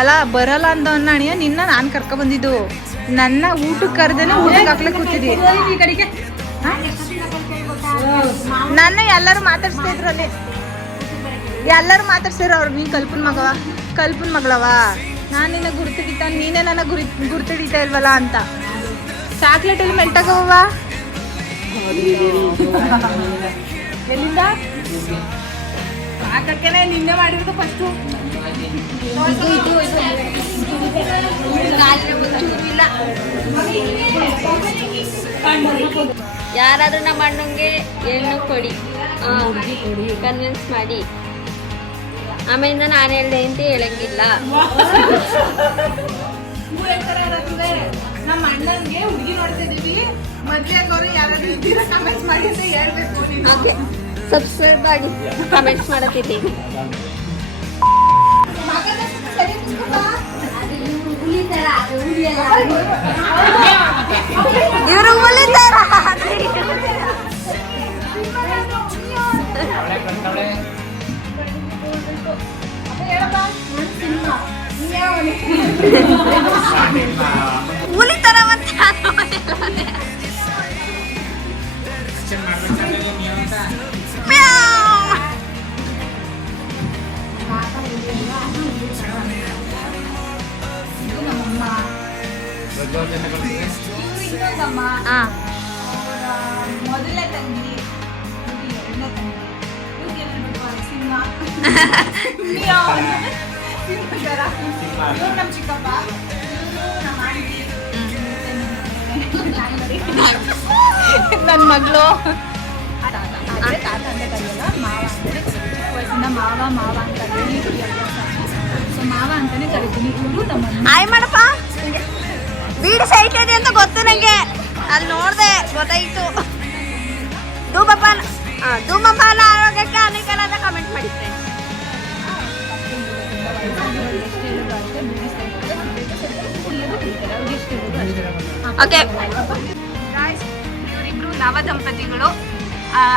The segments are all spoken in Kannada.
ಅಲ್ಲ, ಬರಲ್ಲ ಅಂದ ಅಣ್ಣ ನಿನ್ನ ನಾನು ಕರ್ಕೊ ಬಂದಿದ್ದು. ನನ್ನ ಊಟಕ್ಕೆ ಕರೆದೇನೆ ಊಟಕ್ಕೆ ಹಾಕ್ಲಿಕ್ಕೆ ಕೂತಿದ್ದಿ. ನನ್ನ ಎಲ್ಲರೂ ಮಾತಾಡ್ಸ್ತಾ ಇದ್ರು ಅಲ್ಲಿ. ಎಲ್ಲರೂ ಮಾತಾಡ್ಸಿದ್ರು ಅವ್ರು, ನೀನ್ ಕಲ್ಪನ್ ಮಗವ? ಕಲ್ಪನ್ ಮಗಳವ? ನಾನು ನಿನ್ನ ಗುರುತಿಡಿತ ನೀನೇ ನನ್ನ ಗುರಿ ಗುರುತಿಡಿತಾ ಇಲ್ವಲ್ಲ ಅಂತ. ಚಾಕ್ಲೇಟ್ ಎಲ್ಲಿ ಮೆಲ್ಟ್ ಆಗವ ಎಲ್ಲಿಂದ? ಸಾಕಕ್ಕೇನೆ ನಿನ್ನೆ ಫಸ್ಟು ಯಾರಾದ್ರೂ ನಮ್ಮ ಅಣ್ಣಂಗೆ ಹೆಣ್ಣು ಕೊಡಿ. ಕನ್ವಿನ್ಸ್ ಮಾಡಿ. ಆಮೇಲಿಂದ ನಾನು ಹೇಳ್ದೆ ಅಂತ ಹೇಳಂಗಿಲ್ಲ. ನಮ್ಮ ಅಣ್ಣನ್ಗೆ ಹುಡುಗಿ ಮದ್ವೆ ಯಾರಾದ್ರೂ ಇದ್ದೀರಾ ಕಮೆಂಟ್ ಮಾಡಿ ಅಂತ ಹೇಳ್ಬೇಕು ನೀನು. ಸಬ್ಸ್ಕ್ರೈಬ್ ಮಾಡಿ ಕಮೆಂಟ್ಸ್ ಮಾಡತ್ತಿದ್ದೀನಿ. ಆ, ಮೊದಲನೇ ತಂಗಿ. ಎರಡನೇ ತಂಗಿ. ಸಿಂಹ. ಇವ್ರು ನಮ್ಮ ಚಿಕ್ಕಪ್ಪ. ಇವ್ರು ನಮ್ಮ ನನ್ನ ಮಗಳು. ತಾತ. ಕರೆಯಲ್ಲ ಮಾವ ಮಾವ ಮಾವ ಅಂತ ಕರೀತೀನಿ ಸೊ ಮಾವ ಅಂತಾನೆ ಕರಿತೀನಿ. ಇವರು ನಮ್ಮ ಆಯ್ ಮಾಡಪ್ಪ. ಬೀಡಿ ಸೈಟ್ ಇದೆ ಅಂತ ಗೊತ್ತು ನಂಗೆ. ಅಲ್ಲಿ ನೋಡ್ದೆ, ಗೊತ್ತಾಯ್ತು. ಧೂಮಪಾನ ಧೂಮಪಾನ ಆರೋಗ್ಯಕ್ಕೆ ಅನುಕೂಲ ಅಂತ ಕಮೆಂಟ್ ಮಾಡಿ. ಓಕೆ ಇವರಿಬ್ರು ನವ ದಂಪತಿಗಳು.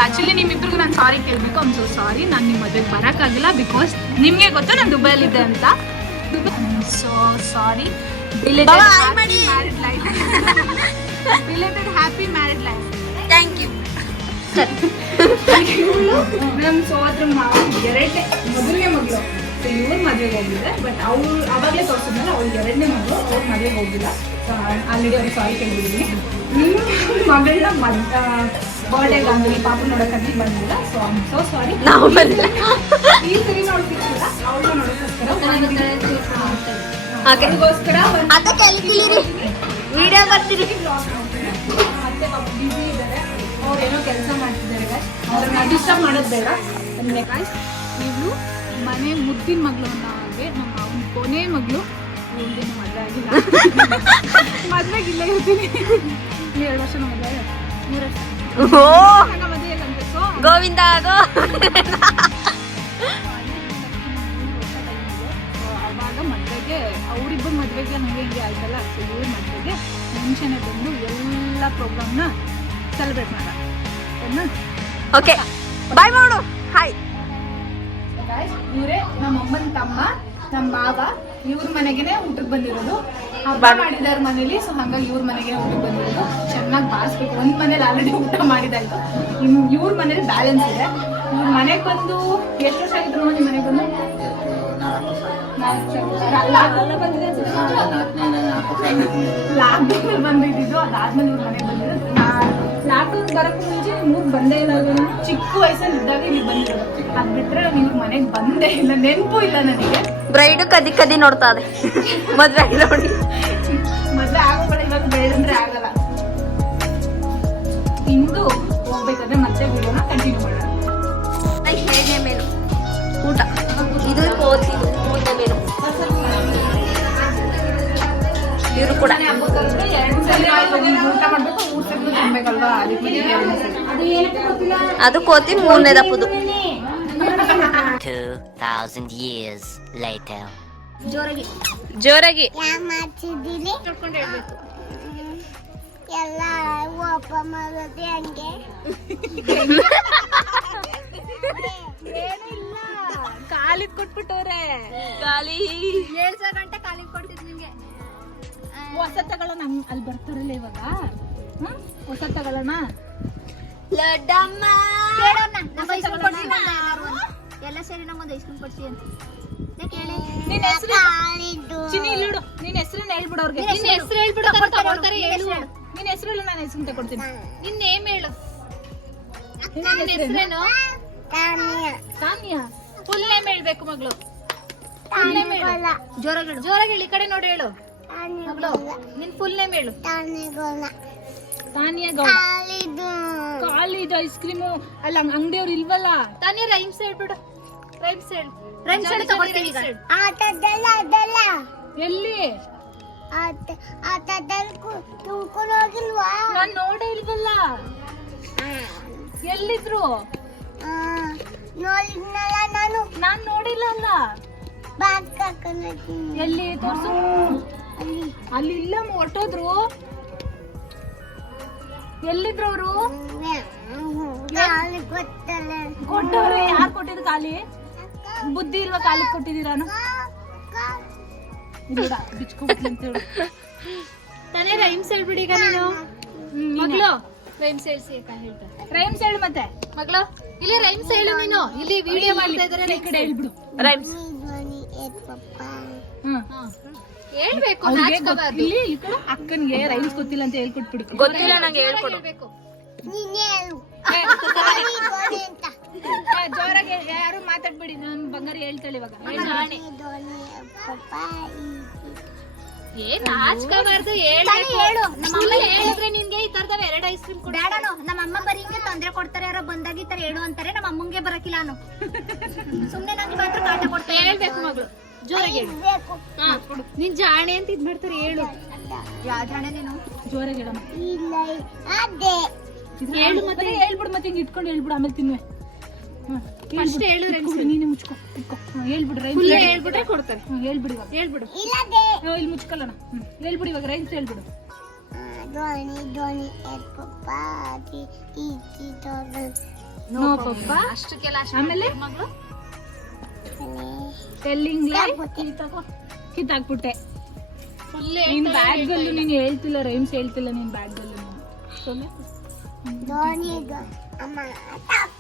ಆಕ್ಚುಲಿ ನಿಮ್ಮಿಬ್ರಿಗೂ ನಾನು ಸಾರಿ ಕೇಳಬೇಕು. ಐಮ್ ಸೊ ಸಾರಿ ನಾನು ನಿಮ್ಮ ಮದುವೆಗೆ ಬರೋಕ್ಕಾಗಿಲ್ಲ ಬಿಕಾಸ್ ನಿಮಗೆ ಗೊತ್ತು ನಾನು ದುಬೈಲಿದ್ದೆ ಅಂತ. So sorry Baba, happy married life related happy married life thank you ನಮ್ಮ ಸೋದ್ರ ಎರಡನೇ ಮೊದಲನೇ ಮಗಳು. ಇವ್ರ ಮದುವೆಗೆ ಹೋಗಿದ್ದೆ ಬಟ್ ಅವ್ರು ಅವಾಗಲೇ ತೋರಿಸಿದ್ಮೇಲೆ ಅವ್ಳು ಎರಡನೇ ಮಗಳು ಅವ್ರ ಮದುವೆಗೆ ಹೋಗಿಲ್ಲ. ಆಲ್ರೆಡಿ ಅವ್ರಿಗೆ ಸಾರಿ ಕೇಳಿದ್ದೀನಿ. ನಿಮ್ಮ ಮಗಳನ್ನ ಮದ್ ಬರ್ಡೇಗೆ ಆಗಲಿ ಪಾಪ ನೋಡೋಕ್ಕಂತ ಬಂದಿಲ್ಲ. ಸೊ ಐಮ್ ಸೋ ಸಾರಿ ನಾವು ಬಂದಿಲ್ಲ. ಈ ಸರಿ ನೋಡ್ತಿರ್ತಿಲ್ಲ ಅವಳನ್ನ ನೋಡೋಕ್ಕೋಸ್ಕರ ಓಕೆ ಅದಕ್ಕೋಸ್ಕರ ಅದ ಕೇಳ್ತಿದ್ದೀರಿ ವಿಡಿಯೋ ಬರ್ತೀರಿ ಏನೋ ಕೆಲಸ ಮಾಡ್ತಿದ್ದಾರೆ ಡಿಸ್ಟರ್ಬ್ ಮಾಡೋದು ಬೇಡ. ಇವಳು ಮನೆ ಮುದ್ದಿನ ಮಗಳು ಅನ್ನೋಗೆ ನಮ್ಮ ಅವನ ಕೊನೆ ಮಗಳು. ಇವಳಿಗೆ ಮದುವೆ ಆಗಿಲ್ಲ. ಮದುವೆಗಿಲ್ಲ ಇರ್ತೀನಿ ಎರಡು ವರ್ಷ ಮದುವೆ ಮೂರು ವರ್ಷ. ಮದುವೆ ಅಂತ ಗೋವಿಂದ ಗೋ ಮದುವೆಗೆ ಅವರಿಬ್ಬರು ಮದುವೆಗೆ ನನಗೆ ಹೀಗೆ ಆಯ್ತಲ್ಲ? ಸೊ ಇವ್ರ ಮದುವೆಗೆ ಮುಂಚೆನೆ ಬಂದು ಎಲ್ಲ ಪ್ರೋಗ್ರಾಮ್ನ ಸೆಲೆಬ್ರೇಟ್ ಮಾಡೋಣ. ಓಕೆ ಬಾಯ್ ಮಾಡು ಹಾಯ್ ಇವರೇ ನಮ್ಮ ಅಮ್ಮನ ತಮ್ಮ ನಮ್ಮ ಮಾವ ಇವ್ರ ಮನೆಗೆನೆ ಊಟಕ್ಕೆ ಬಂದಿರೋದು. ಹಬ್ಬ ಮಾಡಿದಾರ ಮನೇಲಿ ಸೊ ಹಂಗಾಗಿ ಇವ್ರ ಮನೆಗೆ ಊಟಕ್ಕೆ ಬಂದಿರೋದು. ಚೆನ್ನಾಗಿ ಬಾರಿಸ್ಬೇಕು. ಒಂದ್ ಮನೇಲಿ ಆಲ್ರೆಡಿ ಊಟ ಮಾಡಿದಾಯ್ತು. ಇನ್ ಇವ್ರ ಮನೇಲಿ ಬ್ಯಾಲೆನ್ಸ್ ಇದೆ. ಇವ್ರ ಮನೆಗೆ ಬಂದು ಎಷ್ಟು ವರ್ಷ ಆಗಿದ್ರು ನಿಮ್ಮ ಮನೆಗೆ ಬಂದು? ಲಾಕ್ಡೌನ್ ಬಂದಿದ್ದು ಅದಾದ್ಮೇಲೆ ಇವ್ರ ಮನೆಗೆ ಬಂದಿದ್ದು ಲಾಕ್ಡೌನ್ ಬರಕ್ಕೆ ಮುಂಚೆ ಮೂಗ್ ಬಂದೇ ಇಲ್ಲ ಚಿಕ್ಕ ವಯಸ್ಸಲ್ಲಿ ಇದ್ದಾಗ ಇಲ್ಲಿ ಬಂದಿರೋದು ಅದ್ ಬಿಟ್ರೆ ನಾನು ಇವ್ರ ಮನೆಗೆ ಬಂದೇ ಇಲ್ಲ ನೆನಪು ಇಲ್ಲ ನನಗೆ ಬ್ರೈಡ್ ಕದಿ ಕದಿ ನೋಡ್ತಾ ಇದೆ. ಮದ್ವೆ ಆಗಿಲ್ಲ ನೋಡಿ. ಮದ್ವೆ ಆಗೋಬೇಡ ಇವಾಗ ಅಂದ್ರೆ ಆಗಲ್ಲ ಇಂದು ಹೋಗ್ಬೇಕಾದ್ರೆ ಮತ್ತೆ ವಿಡಿಯೋನ ಕಂಟಿನ್ಯೂ ಮಾಡೋಣ ಎರಡನೇ ಮೇನು ಊಟ. ಇದು ಕೋತಿ ಎರಡನೇ ಕೂಡ. ಅದು ಕೋತಿ ಮೂರನೇ ದಪ್ಪದು. 2,000 years later. ಜೋರಾಗಿ. ಎಲ್ಲ ಮಾಡೋದು ಹಂಗೆ. ಕಾಲಿಗೆ ಕೊಟ್ಬಿಟ್ಟವ್ರೆ. ಖಾಲಿ. ಸಾವಿರ ಗಂಟೆ ಕಾಲಿಗೆ ಕೊಡ್ತಿದ್ ನಿಮ್ಗೆ. ಹೊಸ ತಗೊಳ್ಳೋಣ ಹಂಗ್- ಅಲ್ಲಿ ಬರ್ತಾರಲ್ಲ ಇವಾಗ? ಹ್ಮ್? ಹೊಸ ತಗೊಳ್ಳೋಣ ಲಡ್ಡಮ್ಮ ಕೇಳೋಣ. ನಮ್ಮ ಐಸ್ ಕ್ರೀಮ್. ಎಲ್ಲ ಸೇರಿ ನಮ್ಮೊಂದು ಐಸ್ ಕ್ರೀಮ್ ಕೊಡ್ಸಿ ಅಂತ. ನಾ ಕೇಳಿ. ನಿನ್ ಹೆಸರು ಚಿನಿ ಇಲ್ಲಿಡು ನಿನ್ ಹೆಸರನ್ನ ಹೇಳ್ಬಿಡು ಅವ್ರಿಗೆ ನಿನ್ನ ಹೆಸರು ಹೇಳ್ಬಿಡು ತಗೊಳ್ತಾರೆ ಹೇಳು. ನಿನ್ ಹೆಸರಲ್ಲ ನಾನು ಹೆಸರು ತಗೊಳ್ತೀನಿ ನಿನ್ನ ನೇಮ್ ಹೇಳು. ನಿನ್ ನಿನ್ನ ಹೆಸ್ರೇನು? ಹೆಸರೇನು? ತಾನ್ಯಾ. ಫುಲ್ ನೇಮ್ ಹೇಳ್ಬೇಕು ಮಗಳು. ಜೋರಾಗಿ ಜೋರಾಗಿ ಹೇಳು ಈ ಕಡೆ ನೋಡಿ ಹೇಳು. ಮಗಳು ನಿನ್ ಫುಲ್ ನೇಮ್ ಹೇಳು. ತಾನಿಯ ಗೌಡ. ಕಾಲಿದು ಐಸ್ ಕ್ರೀಮು ಅಲ್ಲ ಅಂಗಡಿಯವ್ರು ಇಲ್ವಲ್ಲ? ತಾನೇ ರೈಮ್ಸ್ ಹೇಳ್ಬಿಡು. ರೈಮ್ಸ್ ಹೇಳು. ರೈಮ್ಸ್ ಹೇಳಿ ತಗೊಳ್ತೀವಿ ಆಟದಲ್ಲ ಅದಲ್ಲ. ಎಲ್ಲಿ? ಆಟ ಆಟದಲ್ಲಿ ತುಳ್ಕೊಂಡು ಹೋಗಿಲ್ವಾ? ನಾನು ನೋಡೇ ಇಲ್ವಲ್ಲ? ಎಲ್ಲಿದ್ರು? ನೋಡಿದ್ನಲ್ಲ ನಾನು. ನಾನ್ ನೋಡಿಲ್ಲ ಅಲ್ಲ. ಬ್ಯಾಗ್ ಕರ್ಕೊಂಡು ಎಲ್ಲಿ? ತೋರ್ಸು. ಅಲ್ಲಿ ಇಲ್ಲ ಹೊಟ್ಟೋದ್ರು ಎಲ್ಲಿದ್ರು ಅವರು ಕೊಟ್ಟವ್ರು ಯಾರು ಕೊಟ್ಟಿದ್ರು ಖಾಲಿ? ಬುದ್ಧಿ ಇಲ್ವಾ ಖಾಲಿ ಕೊಟ್ಟಿದ್ದೀರಾನು ಅಂತ ಹೇಳು. ತಾನೇ ರೈಮ್ಸ್ ಹೇಳ್ಬಿಡಿ ಈಗ ನೀನು. ಮಗಳು. ರೈಮ್ಸ್ ಹೇಳ್ಸಿ ಅಕ್ಕ ಹೇಳ್ತಾ. ರೈಮ್ಸ್ ಹೇಳು ಮತ್ತೆ. ಮಗಳು ಇಲ್ಲಿ ರೈಮ್ಸ್ ಹೇಳು ನೀನು. ಇಲ್ಲಿ ವಿಡಿಯೋ ಮಾಡ್ತಾ ಇದಾರೆ ಈ ಕಡೆ ಹೇಳ್ಬಿಡು. ರೈಮ್ಸ್ ಹ್ಮ್. ಹೇಳ್ಬೇಕು ನಾಚ್ಕೋಬಾರ್ದು ಇಲ್ಲಿ ಈ ಕಡೆ. ಅಕ್ಕನ್ಗೆ ರೈಮ್ಸ್ ಗೊತ್ತಿಲ್ಲ ಅಂತ ಹೇಳ್ಕೊಟ್ಬಿಡು. ಗೊತ್ತಿಲ್ಲ ನಂಗೆ ಹೇಳ್ಕೊಡು. ಹೇಳ್ಬೇಕು. ಅಂತ. ಏ, ಜೋರಾಗಿ ಹೇಳಿ, ಯಾರು ಮಾತಾಡ್ಬೇಡಿ. ನನ್ ಬಂಗಾರ ಹೇಳ್ತಾಳೆ ಇವಾಗ. ಏನ್ ನಾಚ್ಕೋಬಾರ್ದು ಹೇಳ್ಬೇಕು ಹೇಳು. ನಮ್ಮ ಅಮ್ಮ ಹೇಳಿದ್ರೆ ನಿನ್ಗೆ ಈ ತರದ ಎರಡು ಐಸ್ ಕ್ರೀಮ್ ಕೊಡು. ಬೇಡನು ನಮ್ಮ ಅಮ್ಮ ಬರೀ ಹಿಂಗೆ ತೊಂದ್ರೆ ಕೊಡ್ತಾರೆ ಯಾರೋ ಬಂದಾಗ ಈ ತರ ಹೇಳು ಅಂತಾರೆ. ನಮ್ಮ ಅಮ್ಮಂಗೆ ಬರಕಿಲ್ಲ ನಾನು ಸುಮ್ನೆ ನಂಗೆ ಮಾತ್ರ ಕಾಟ ಕೊಡ್ತಾರೆ ಹೇಳ್ಬೇಕು ಮಗಳು. ಜೋರಾಗಿ ಹೇಳು. ಬೇಕು ಹಾ ನಿನ್ ಜಾಣೆ ಅಂತ ಇದ್ ಮಾಡ್ತಾರೆ ಹೇಳು. ಯಾವ ಜಾಣ ನೀನು? ಜೋರಾಗಿ ಹೇಳಮ್ಮ. ಇಲ್ಲ ಅದೇ. ಹೇಳು ಮತ್ತೆ. ಹೇಳ್ಬಿಡು ಮತ್ತೆ ಹಿಂಗ್ ಇಟ್ಕೊಂಡು ಹೇಳ್ಬಿಡು ಆಮೇಲೆ ತಿನ್ನುವೆ. ಅಷ್ಟೇ ಹೇಳು. ನೀನೇ ಮುಚ್ಕೊ ಇಟ್ಕೊ. ಹೇಳ್ಬಿಡು ಫುಲ್ ಹೇಳ್ಬಿಟ್ರೆ ಕೊಡ್ತಾರೆ. ಹೇಳ್ಬಿಡು ಇವಾಗ. ಹೇಳ್ಬಿಡು. ಇಲ್ಲಿ ಮುಚ್ಕೊಳ್ಳೋಣ ಹೇಳ್ಬಿಡು ಇವಾಗ ರೈನ್ಸ್ ಹೇಳ್ಬಿಡು. ಧ್ವನಿ ಧ್ವನಿ ಪಪ್ಪ. ಅತಿ ಈಚಿ ಧ್ವನಿ ನೋ ಪಪ್ಪ ಅಷ್ಟಕ್ಕೆಲ್ಲ ಅಷ್ಟು ಟೆಲ್ಲಿಂಗ್ ಕಿತ್ತಾಕ್ಬಿಟ್ಟೆ. ನಿನ್ ಬ್ಯಾಗ್ ಅಲ್ಲೂ ನೀನ್ ಹೇಳ್ತಿಲ್ಲ ರೈಮ್ಸ್ ಹೇಳ್ತಿಲ್ಲ ನಿನ್ ಬ್ಯಾಗ್ ಅಲ್ಲೂ ನೀನು ಧ್ವನಿ ಅಮ್ಮ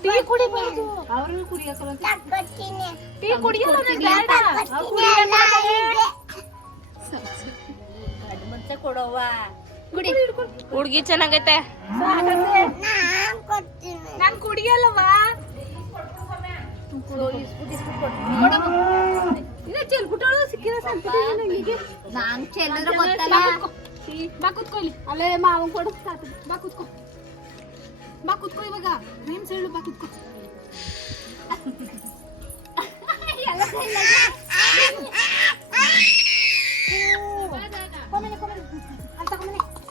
ಟೀ ಕುಡಿಬಾರ್ದು ಅವರು ಕುಡಿಯಕ್ಕಲ್ಲ ತಕ್ಕೊತೀನಿ ಟೀ ಕುಡಿಯಲ್ಲ ನಾನ್ ಬೇಡ. ಅವ್ರ್ ಮುಂಚೆ ಕೊಡವ್ವ. ಕುಡಿ ಹುಡ್ಗಿ ಚೆನ್ನಾಗೈತೆ. ನಾನ್ ಕುಡಿಯಲ್ಲವಾ ನಾನ್ ಚೆಲ್ಲಿದ್ರೆ ಗೊತ್ತಲ್ಲ. ಬಾ ಕುತ್ಕೋ. ಇಲ್ಲಿ. ಅಲ್ಲೇ ಮಾವನ್ ಕೊಡು. ಸಾಕು. ಬಾ ಕುತ್ಕೋ. ಬಾ ಕುತ್ಕೋ ಇವಾಗ. ರೈಮ್ಸ್ ಹೇಳು ಬಾ ಕುತ್ಕೋ.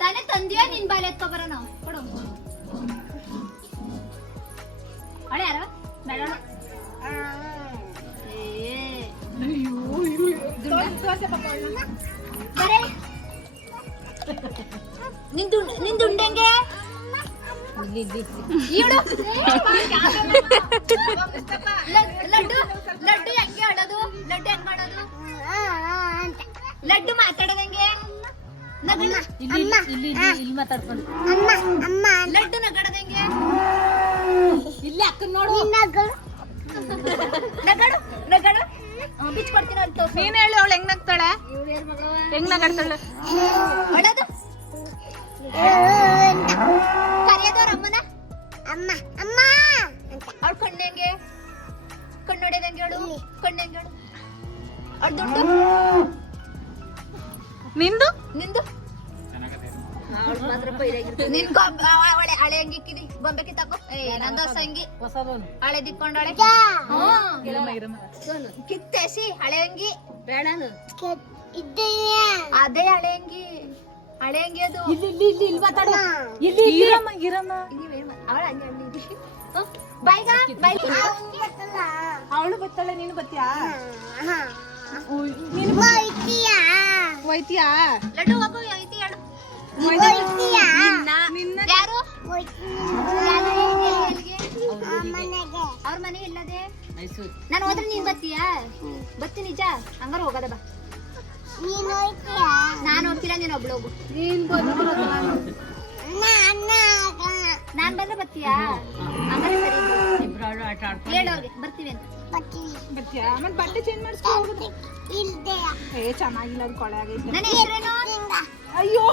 ತಾನೇ ತಂದಿಯಾ ನಿನ್ ಬಾಲೆ ಎತ್ಕೊಬರ ನಾವು ಕೊಡು. ಅಳೆ ಯಾರ? ಬೇಡ ನಿಂದು ಲಡ್ಡು ಲಡ್ಡು ಹೆಂಗೆ ಆಡೋದು ಲಡ್ಡು ಹೆಂಗ್ ಮಾಡೋದು ಲಡ್ಡು ಮಾತಾಡೋದಂಗೆ ಇಲ್ಲಿ ಲಡ್ಡು ನಗಡದಂಗೆ ಇಲ್ಲಿ ಅಕ್ಕನ್ ನೋಡು ನಗಡು ನಗಡು. ಬಿಚ್ ಕೊಡ್ತೀನಿ ಅಂತ. ನೀನ್ ಹೇಳು ಅವಳು ಹೆಂಗ್ ನಗ್ತಾಳೆ? ಹೆಂಗ್ ನಗಾಡ್ತಾಳೆ? ಅಳೋದು ಸಂಗಿ ಹೊಸದವನು ಹಳೆ ದಿಕ್ಕೊಂಡಳೆ? ಇರಮ್ಮ ಇರಮ್ಮ ಕಿತ್ತೇಸಿ ಹಳೆ ಅಂಗಿ. ಬೇಡನು ಇದೆಯಾ? ಅದೇ ಹಳೆ ಅಂಗಿ. ಹಳೆ ಅಂಗಿ ಅದು. ಇಲ್ಲಿ ಇಲ್ಲಿ ಇಲ್ಲಿ ಇಲ್ಲಿ ಮಾತಾಡ. ಇಲ್ಲಿ ಇರಮ್ಮ ಇರಮ್ಮ ಅವಳ ಅಂಗಿ ಹಂಗೆ ಬೈಗ ಬೈ ಅವಳು ಬತ್ತಾಳೆ ನೀನು ಬತ್ತೀಯಾ? ನೀನು ಹೋಯ್ತೀಯಾ ಹೋಯ್ತೀಯಾ ಲಡ್ಡು ಹೋಗು ಐತಿ ಹೇಳು ಹೋಯ್ತೀಯಾ ನಿನ್ನ ಯಾರು? ಎಲ್ಲಿಗೆ? ಅವ್ರ ಮನೆ ಇಲ್ಲದೆ? ನಾನು ಹೋದ್ರೆ ನೀನ್ ಬರ್ತೀಯಾ? ಬರ್ತೀನಿ ನಿಜ. ಹಂಗಾರ ಹೋಗದ ಬಾ. ನಾನು ಹೋಗ್ತಿಲ್ಲ ನೀನ್ ಒಬ್ಳು ಹೋಗು. ನೀನ್ ಬಂದ್ರು ನಾನ್ ಬಂದ್ರೆ ಬರ್ತೀಯಾ? ಹಂಗಾರೆ ಸರಿ. ಹೇಳೋರ್ಗೆ ಬರ್ತೀವಿ ಅಂತ. ಬರ್ತೀಯಾ? ಮತ್ತೆ ಬಟ್ಟೆ ಚೇಂಜ್ ಏ ಚೆನ್ನಾಗಿಲ್ಲ ಅದು ಕೊಳೆ ಆಗೈತೆ. ನನ್ನ ಹೆಸರೇನು? ಅಯ್ಯೋ.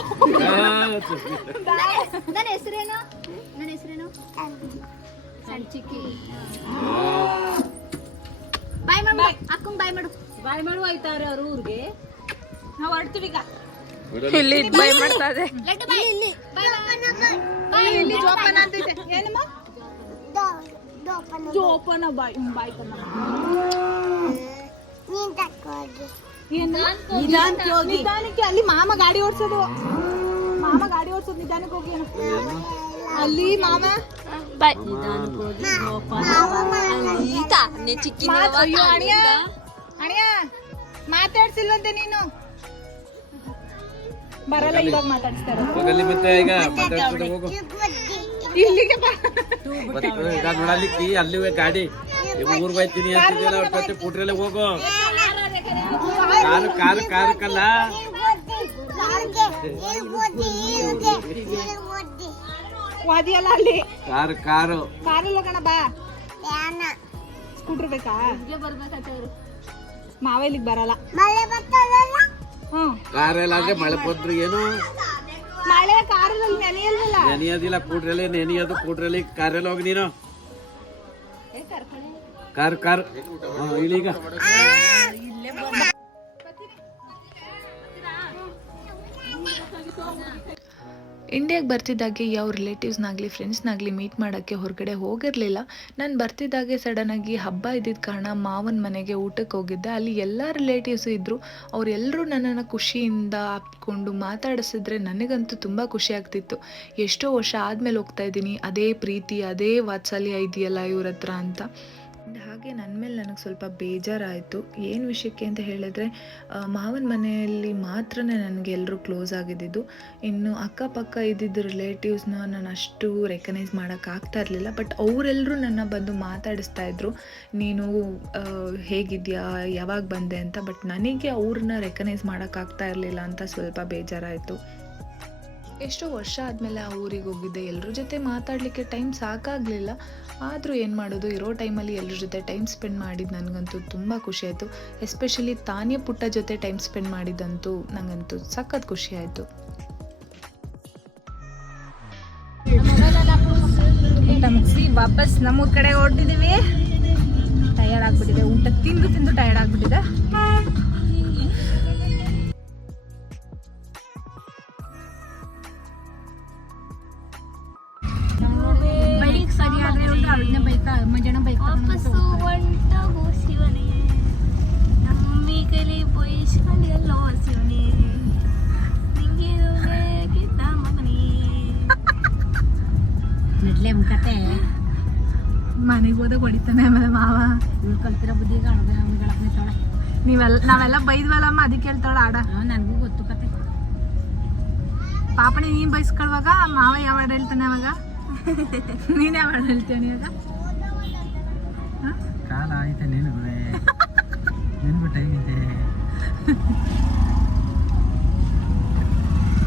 ನನ್ನ ಹೆಸರೇನು? ನನ್ನ ಹೆಸರೇನು? ಬಾಯ್ ಮಾಡು ಅಕ್ಕಂಗ್ ಬಾಯ್ ಮಾಡು. ಬಾಯ್ ಮಾಡು ಆಯ್ತಾವ್ರೆ ಅವ್ರ ಊರಿಗೆ. ನಾವು ಹೊಡ್ತೀವಿ ಈಗ. ಇಲ್ಲಿ ಬೈ ಮಾಡ್ತಾ ಇದೆ. ಲಡ್ಡು ಬಾಯ್. ಇಲ್ಲಿ ಬಾಯ್ ಇಲ್ಲಿ ಜೋಪಾನ ಅಂತೈತೆ ಏನಮ್ಮ? ಜೋಪಾನ ಬಾಯ್ ಹ್ಮ್, ಬಾಯ್ ಕಮ್ಮ ಏನು? ನಿಧಾನಕ್ಕೆ ಹೋಗಿ. ನಿಧಾನಕ್ಕೆ ಅಲ್ಲಿ ಮಾಮ ಗಾಡಿ ಓಡ್ಸೋದು. ಮಾಮ ಗಾಡಿ ಓಡ್ಸೋದು ನಿಧಾನಕ್ಕೆ ಹೋಗಿ ಏನು? ಅಲ್ಲಿ ಮಾಮ? ಬಾಯ್ ಅಣಿಯ. ಮಾತಾಡ್ಸಿಲ್ವಂತೆ ನೀನು? ಬರಲ್ಲ ಇವಾಗ ಮಾತಾಡ್ಸ್ತಾರೆ ಅಲ್ಲಿ ಮತ್ತೆ ಈಗ ಮಾತಾಡ್ಕೊಂಡು ಹೋಗು. ಇಲ್ಲಿಗೆ ಬಾ. ಮತ್ತೆ ಈಗ ನೋಡಲಿಕ್ಕೆ ಅಲ್ಲಿ ಗಾಡಿ. ಊರ್ ಬೈತೀನಿ ಅಂತಿದ್ಯಲ್ಲ ಅವ್ರ ಜೊತೆ ಪುಟ್ರೆಲ್ಲ ಹೋಗು. ಕಾರು ಕಾರು ಕಾರು ಕಲ್ಲ ವಾದಿಯಲ್ಲ ಅಲ್ಲಿ ಕಾರು ಕಾರು. ಕಾರಲ್ಲಿ ಕಣ ಬಾ. ಸ್ಕೂಟರ್ ಬೇಕಾ? ಮಾವ ಇಲ್ಲಿಗೆ ಬರಲ್ಲ. ಹ್ಮ್ ಕಾರೆಲ್ಲ ಆದ್ರೆ ಮಳೆ ಬಂದ್ರು ಏನು? ಮಳೆ ಕಾರಲ್ಲಿ ನೆನೆಯಲ್ವಲ್ಲ? ನೆನೆಯೋದಿಲ್ಲ ಕೂಟ್ರಲ್ಲಿ ನೆನೆಯೋದು ಕೂಟ್ರಲ್ಲಿ ಕಾರಲ್ಲಿ ಹೋಗಿ ನೀನು. Car car. ಹಾ, ಇಂಡಿಯಾಗೆ ಬರ್ತಿದ್ದಾಗೆ ಯಾವ ರಿಲೇಟಿವ್ಸ್ನಾಗಲಿ ಫ್ರೆಂಡ್ಸ್ನಾಗಲಿ ಮೀಟ್ ಮಾಡೋಕ್ಕೆ ಹೊರಗಡೆ ಹೋಗಿರಲಿಲ್ಲ. ನಾನು ಬರ್ತಿದ್ದಾಗೆ ಸಡನ್ನಾಗಿ ಹಬ್ಬ ಇದ್ದಿದ್ದ ಕಾರಣ ಮಾವನ ಮನೆಗೆ ಊಟಕ್ಕೆ ಹೋಗಿದ್ದೆ. ಅಲ್ಲಿ ಎಲ್ಲ ರಿಲೇಟಿವ್ಸು ಇದ್ದರು ಅವರೆಲ್ಲರೂ ನನ್ನನ್ನು ಖುಷಿಯಿಂದ ಆಪ್ಕೊಂಡು ಮಾತಾಡಿಸಿದ್ರೆ ನನಗಂತೂ ತುಂಬ ಖುಷಿ ಆಗ್ತಿತ್ತು. ಎಷ್ಟೋ ವರ್ಷ ಆದಮೇಲೆ ಹೋಗ್ತಾ ಇದ್ದೀನಿ. ಅದೇ ಪ್ರೀತಿ, ಅದೇ ವಾತ್ಸಲ್ಯ ಇದೆಯಲ್ಲ ಇವ್ರ ಹತ್ರ ಅಂತ. And ಹಾಗೆ ನನ್ನ ಮೇಲೆ ನನಗೆ ಸ್ವಲ್ಪ ಬೇಜಾರಾಯಿತು. ಏನು ವಿಷಯಕ್ಕೆ ಅಂತ ಹೇಳಿದ್ರೆ ಮಾವನ ಮನೆಯಲ್ಲಿ ಮಾತ್ರನೇ ನನಗೆ ಎಲ್ಲರೂ ಕ್ಲೋಸ್ ಆಗಿದ್ದಿದ್ದು. ಇನ್ನು ಅಕ್ಕಪಕ್ಕ ಇದ್ದಿದ್ದು ರಿಲೇಟಿವ್ಸ್ನ ನಾನು ಅಷ್ಟು ರೆಕಗ್ನೈಸ್ ಮಾಡೋಕ್ಕಾಗ್ತಾ ಇರಲಿಲ್ಲ. ಬಟ್ ಅವರೆಲ್ಲರೂ ನನ್ನ ಬಂದು ಮಾತಾಡಿಸ್ತಾ ಇದ್ರು. ನೀನು ಹೇಗಿದ್ಯಾ, ಯಾವಾಗ ಬಂದೆ ಅಂತ. ಬಟ್ ನನಗೆ ಅವ್ರನ್ನ ರೆಕಗ್ನೈಸ್ ಮಾಡೋಕ್ಕಾಗ್ತಾ ಇರಲಿಲ್ಲ ಅಂತ ಸ್ವಲ್ಪ ಬೇಜಾರಾಯಿತು. ಎಷ್ಟೋ ವರ್ಷ ಆದಮೇಲೆ ಆ ಊರಿಗೆ ಹೋಗಿದ್ದೆ. ಎಲ್ಲರ ಜೊತೆ ಮಾತಾಡಲಿಕ್ಕೆ ಟೈಮ್ ಸಾಕಾಗಲಿಲ್ಲ. ಆದರೂ ಏನು ಮಾಡೋದು? ಇರೋ ಟೈಮಲ್ಲಿ ಎಲ್ಲರ ಜೊತೆ ಟೈಮ್ ಸ್ಪೆಂಡ್ ಮಾಡಿದ್ದು ನನಗಂತೂ ತುಂಬ ಖುಷಿ ಆಯಿತು. ಎಸ್ಪೆಷಲಿ ತಾನೇ ಪುಟ್ಟ ಜೊತೆ ಟೈಮ್ ಸ್ಪೆಂಡ್ ಮಾಡಿದ್ದಂತೂ ನನಗಂತೂ ಸಖತ್ ಖುಷಿ ಆಯಿತು. ವಾಪಸ್ ನಮ್ಮ ಕಡೆ ಹೊರಟಿದ್ದೀವಿ ಟಯರ್ಡ್ ಆಗಿಬಿಟ್ಟಿದೆ. ಊಟ ತಿಂದು ತಿಂದು ಟಯರ್ಡ್ ಆಗ್ಬಿಟ್ಟಿದೆ. ಮನೆಗೆ ಹೋದಾಗ ಹೊಡಿತಾನೆ ಆಮೇಲೆ ಮಾವ. ಇವ್ಳು ಕಲ್ತಿರೋ ಬುದ್ಧಿ ಕಾಣದ ನೀವೆಲ್ಲ ನಾವೆಲ್ಲ ಬೈದ್ವಲ್ಲಮ್ಮ ಅದಕ್ಕೆ ಹೇಳ್ತಾಳ ಆಡ. ನನಗೂ ಗೊತ್ತು ಕತೆ. ಪಾಪಣಿ ನೀನ್ ಬೈಸ್ಕೊಳ್ವಾಗ ಮಾವ ಯಾವ ಹಾಡ್ ಹೇಳ್ತಾನೆ ಅವಾಗ? ನೀನ್ ಯಾವ ಹಾಡ್ ಹೇಳ್ತೇನೆ ಇವಾಗ ಕಾಲ ಆಯ್ತಾ ನೀನು ನಿನ್ಗೂ ಟೈಮ್ ಇದೆ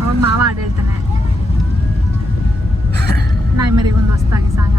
ಅವಾಗ ಮಾವ ಹಾಡ್ ಹೇಳ್ತಾನೆ. ನಾಯಿ ಮರಿ ಒಂದು ಹೊಸ್ತಾಗಿ ಸಾಂಗ.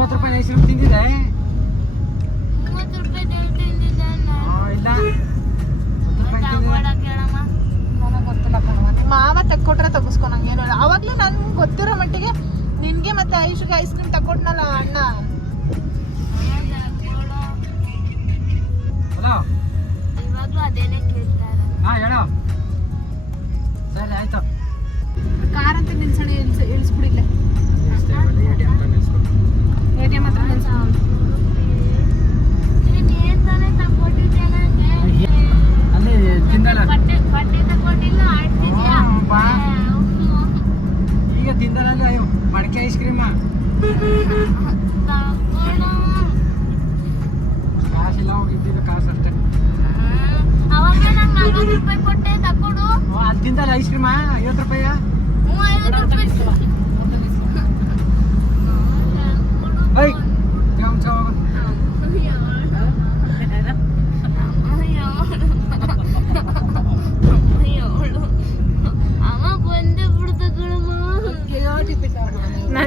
ಮೂವತ್ತು ರೂಪಾಯಿ ಐಸ್ ಕ್ರೀಮ್ ತಿಂದಿದೆ ಮಾವ ತಕ್ಕೊಟ್ರೆ ತಗಸ್ಕೊ ಏನು ಅವಾಗ್ಲೂ ನನ್ಗೆ ಗೊತ್ತಿರೋ ಮಟ್ಟಿಗೆ ನಿನ್ಗೆ ಮತ್ತೆ ಐಶ್ಗೆ ಐಸ್ ಕ್ರೀಮ್ ತಕೊಟ್ನಲ್ಲ ಅಣ್ಣ. ಅದೇನೆ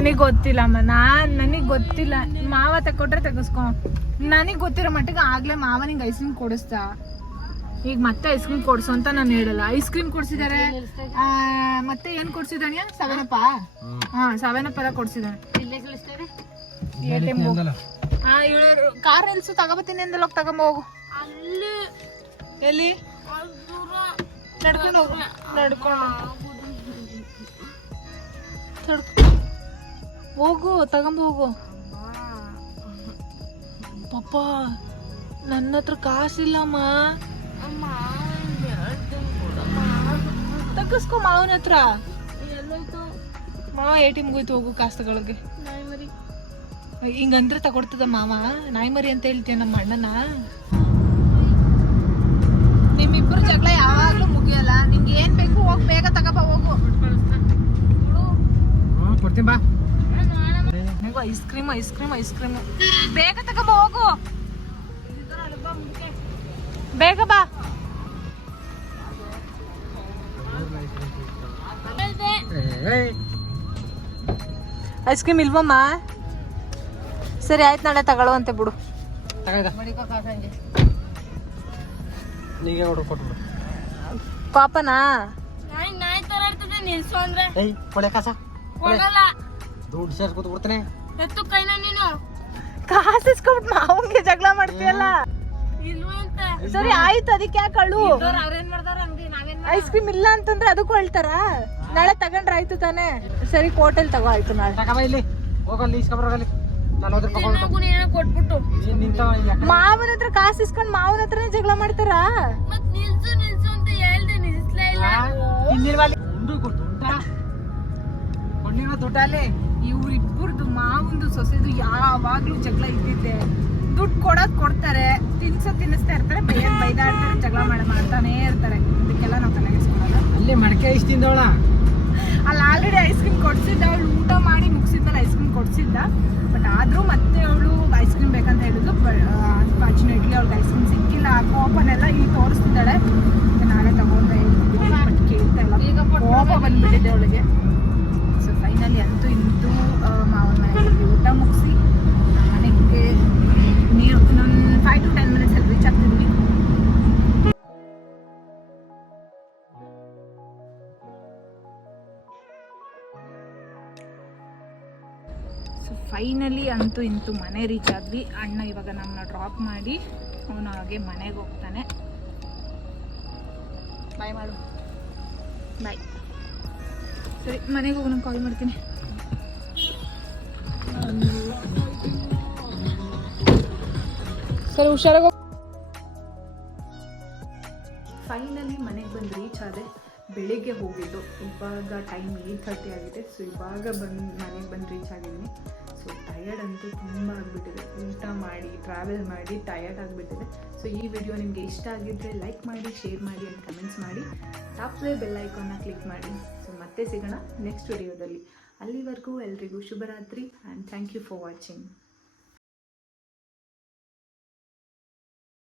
ನನಗೆ ಗೊತ್ತಿಲ್ಲಮ್ಮ ನಾನ್ ನನಗೆ ಗೊತ್ತಿಲ್ಲ ಮಾವ ತಕೊಟ್ರೆ ತೆಗಸ್ಕೊ ನನಗೆ ಗೊತ್ತಿರೋ ಮಟ್ಟಿಗೆ ಆಗ್ಲೇ ಮಾವ ನಿಂಗೆ ಐಸ್ ಕ್ರೀಮ್ ಕೊಡಿಸ್ದ ಈಗ ಮತ್ತೆ ಐಸ್ ಕ್ರೀಮ್ ಕೊಡ್ಸು ಅಂತ ನಾನು ಹೇಳಲ್ಲ ಐಸ್ ಕ್ರೀಮ್ ಕೊಡ್ಸಿದ್ದಾರೆ ಮತ್ತೆ ಏನ್ ಕೊಡ್ಸಿದಾನೆ ಸವೆನಪ್ಪ ಹಾ ಸವೆನಪ್ಪ ಎಲ್ಲ ಕೊಡ್ಸಿದಾನೆ ಕಾರ್ ನಿಲ್ಸು ತಗೋಬತ್ತೀನಿ ಎಂದಲ್ಲಿ ಹೋಗಿ ತಗೊಂಬ ಹೋಗು ಅಲ್ಲಿ ಎಲ್ಲಿ ನಡ್ಕೊಂಡು ಹೋಗು ನಡ್ಕೊಂಡು ಹೋಗು ತಗೊಂಬ ಹೋಗು. ಪಾಪ ನನ್ನ ಹತ್ರ ಕಾಸಿಲ್ಲಮ್ಮ. ತಗಸ್ಕೊ ಮಾವನ ಹತ್ರ. ಮಾವ ಎ ಟಿ ಮುಗೋಯ್ತು ಹೋಗು ಕಾಸು ತಗೊಳಗೆ ಹಿಂಗಂದ್ರೆ ತಗೊಡ್ತದ ಮಾವ. ನಾಯಿ ಮರಿ ಅಂತ ಹೇಳ್ತೀಯ ನಮ್ಮ ಅಣ್ಣನ. ನಿಮ್ಮಿಬ್ಬರು ಜಗಳ ಯಾವಾಗ್ಲೂ ಮುಗಿಯಲ್ಲ. ನಿಂಗೆ ಏನ್ ಬೇಕು ಹೋಗ್ ಬೇಗ ತಗೋಬ ಹೋಗು. ಕೊಡ್ತೀನಿ ಬಾ. ನನಗೂ ice cream ice cream ice cream ಬೇಗ ತಗೋಬ ಹೋಗು. ಬೇಗ ಬಾ. ಐಸ್ ಕ್ರೀಮ್ ಇಲ್ವಮ್ಮ? ಸರಿ ಆಯ್ತು ನಾಳೆ ತಗೊಳ್ಳುವಂತೆ ಬಿಡು. ಪಾಪನಾ? ಕೊಳೆ ಕಾಸ. ದುಡ್ಡು ಸೇರ್ಸ್ಕೊತ ಬಿಡ್ತಾನೆ ಎತ್ತು ಕೈನ ನೀನು? ಕಾಸು ಇಸ್ಕೊಂಡ್ಬಿಟ್ಟು ಮಾವಂಗೆ ಜಗಳ ಮಾಡ್ತೀಯಲ್ಲ? ಸರಿ ಆಯ್ತು ಅದಕ್ಕೆ ಯಾಕೆ ಅಳು? ಐಸ್ ಕ್ರೀಮ್ ಇಲ್ಲ ಅಂತಂದ್ರೆ ಅದಕ್ಕೂ ಅಳ್ತಾರ ನಾಳೆ ತಗೊಂಡ್ರೆ ಆಯ್ತು ತಾನೇ. ಸರಿ ಕೋಟೆಲ್ ತಗೋ ಆಯ್ತು ನಾಳೆ. ಇಲ್ಲಿ. ಹೋಗಲ್ಲಿ ಯಾಕೆ ಮಾವನ ಹತ್ರ ಕಾಸು ಇಸ್ಕೊಂಡ್ ಮಾವನ ಹತ್ರನೇ ಜಗಳ ಮಾಡ್ತಾರ? ಮತ್ ಇವ್ರಿಬ್ಬರದು ಮಾವಂದು ಸೊಸೆದು ಯಾವಾಗ್ಲೂ ಜಗಳ ಇದ್ದಿದ್ದೆ. ದುಡ್ಡು ಕೊಡೋದ್ ಕೊಡ್ತಾರೆ ತಿನ್ಸೋ ತಿನ್ನಿಸ್ತಾ ಇರ್ತಾರೆ ಬೈಯದ್ ಬೈದಾಡ್ತಾರೆ ಜಗಳ ಮಾಡಿ ಮಾಡ್ತಾನೆ ಇರ್ತಾರೆ. ಇದಕ್ಕೆಲ್ಲ ನಾವು ತಲೆಗೆಸ್ಕೊಳಲ್ಲ ಅಲ್ಲಿ ಮಡಕೆ ಐಸ್ ತಿಂದವಳ? ಅಲ್ಲಿ ಆಲ್ರೆಡಿ ಐಸ್ ಕ್ರೀಮ್ ಕೊಡ್ಸಿದ್ದ ಅವಳು ಊಟ ಮಾಡಿ ಮುಗಿಸಿದ್ಮೇಲೆ ಐಸ್ ಕ್ರೀಮ್ ಕೊಡ್ಸಿದ್ದ. ಬಟ್ ಆದ್ರೂ ಮತ್ತೆ ಅವಳು ಐಸ್ ಕ್ರೀಮ್ ಬೇಕಂತ ಹೇಳಿದ್ಲು. ಅನ್ಫಾರ್ಚುನೇಟ್ಲಿ ಅವ್ಳಿಗೆ ಐಸ್ ಕ್ರೀಮ್ ಸಿಕ್ಕಿಲ್ಲ ಆ ಕೋಪನೆಲ್ಲ ಇಲ್ಲಿ ತೋರಿಸ್ತಿದ್ದಾಳೆ. ಫೈನಲಿ ಅಂತೂ ಇಂತೂ ಮನೆ ರೀಚ್ ಆದ್ವಿ. ಅಣ್ಣ ಇವಾಗ ನಮ್ಮನ್ನ ಡ್ರಾಪ್ ಮಾಡಿ ಅವನು ಹಾಗೆ ಮನೆಗೆ ಹೋಗ್ತಾನೆ. ಬಾಯ್ ಮಾಡು. ಬಾಯ್ ಸರಿ, ಮನೆಗೆ ಹೋಗಿ, ನಾನು ಕಾಲ್ ಮಾಡ್ತೀನಿ. ಸರಿ, ಹುಷಾರಾಗಿ ಫೈನಲಿ ಮನೆಗೆ ಬಂದು ರೀಚ್ ಆದೆ. ಬೆಳಿಗ್ಗೆ ಹೋಗಿದ್ದು ಇವಾಗ ಟೈಮ್ ಏಯ್ಟ್ ಥರ್ಟಿ ಆಗಿದೆ. ಸೊ ಇವಾಗ ಬಂದು, ಮನೆಗೆ ಬಂದು ರೀಚ್ ಆಗಿದ್ದೀನಿ. ಸೊ ಟಯರ್ಡ್ ಅಂತೂ ತುಂಬ ಆಗಿಬಿಟ್ಟಿದೆ. ಊಟ ಮಾಡಿ ಟ್ರಾವೆಲ್ ಮಾಡಿ ಟಯರ್ಡ್ ಆಗಿಬಿಟ್ಟಿದೆ. ಸೊ ಈ ವಿಡಿಯೋ ನಿಮಗೆ ಇಷ್ಟ ಆಗಿದ್ದರೆ ಲೈಕ್ ಮಾಡಿ ಶೇರ್ ಮಾಡಿ ಅಂತ ಕಮೆಂಟ್ಸ್ ಮಾಡಿ. ಟಾಪ್ಲೇ ಬೆಲ್ ಐಕಾನ್ನ ಕ್ಲಿಕ್ ಮಾಡಿ. ಸೊ ಮತ್ತೆ ಸಿಗೋಣ ನೆಕ್ಸ್ಟ್ ವಿಡಿಯೋದಲ್ಲಿ ಅಲ್ಲಿವರೆಗೂ ಎಲ್ರಿಗೂ ಶುಭರಾತ್ರಿ and thank you for watching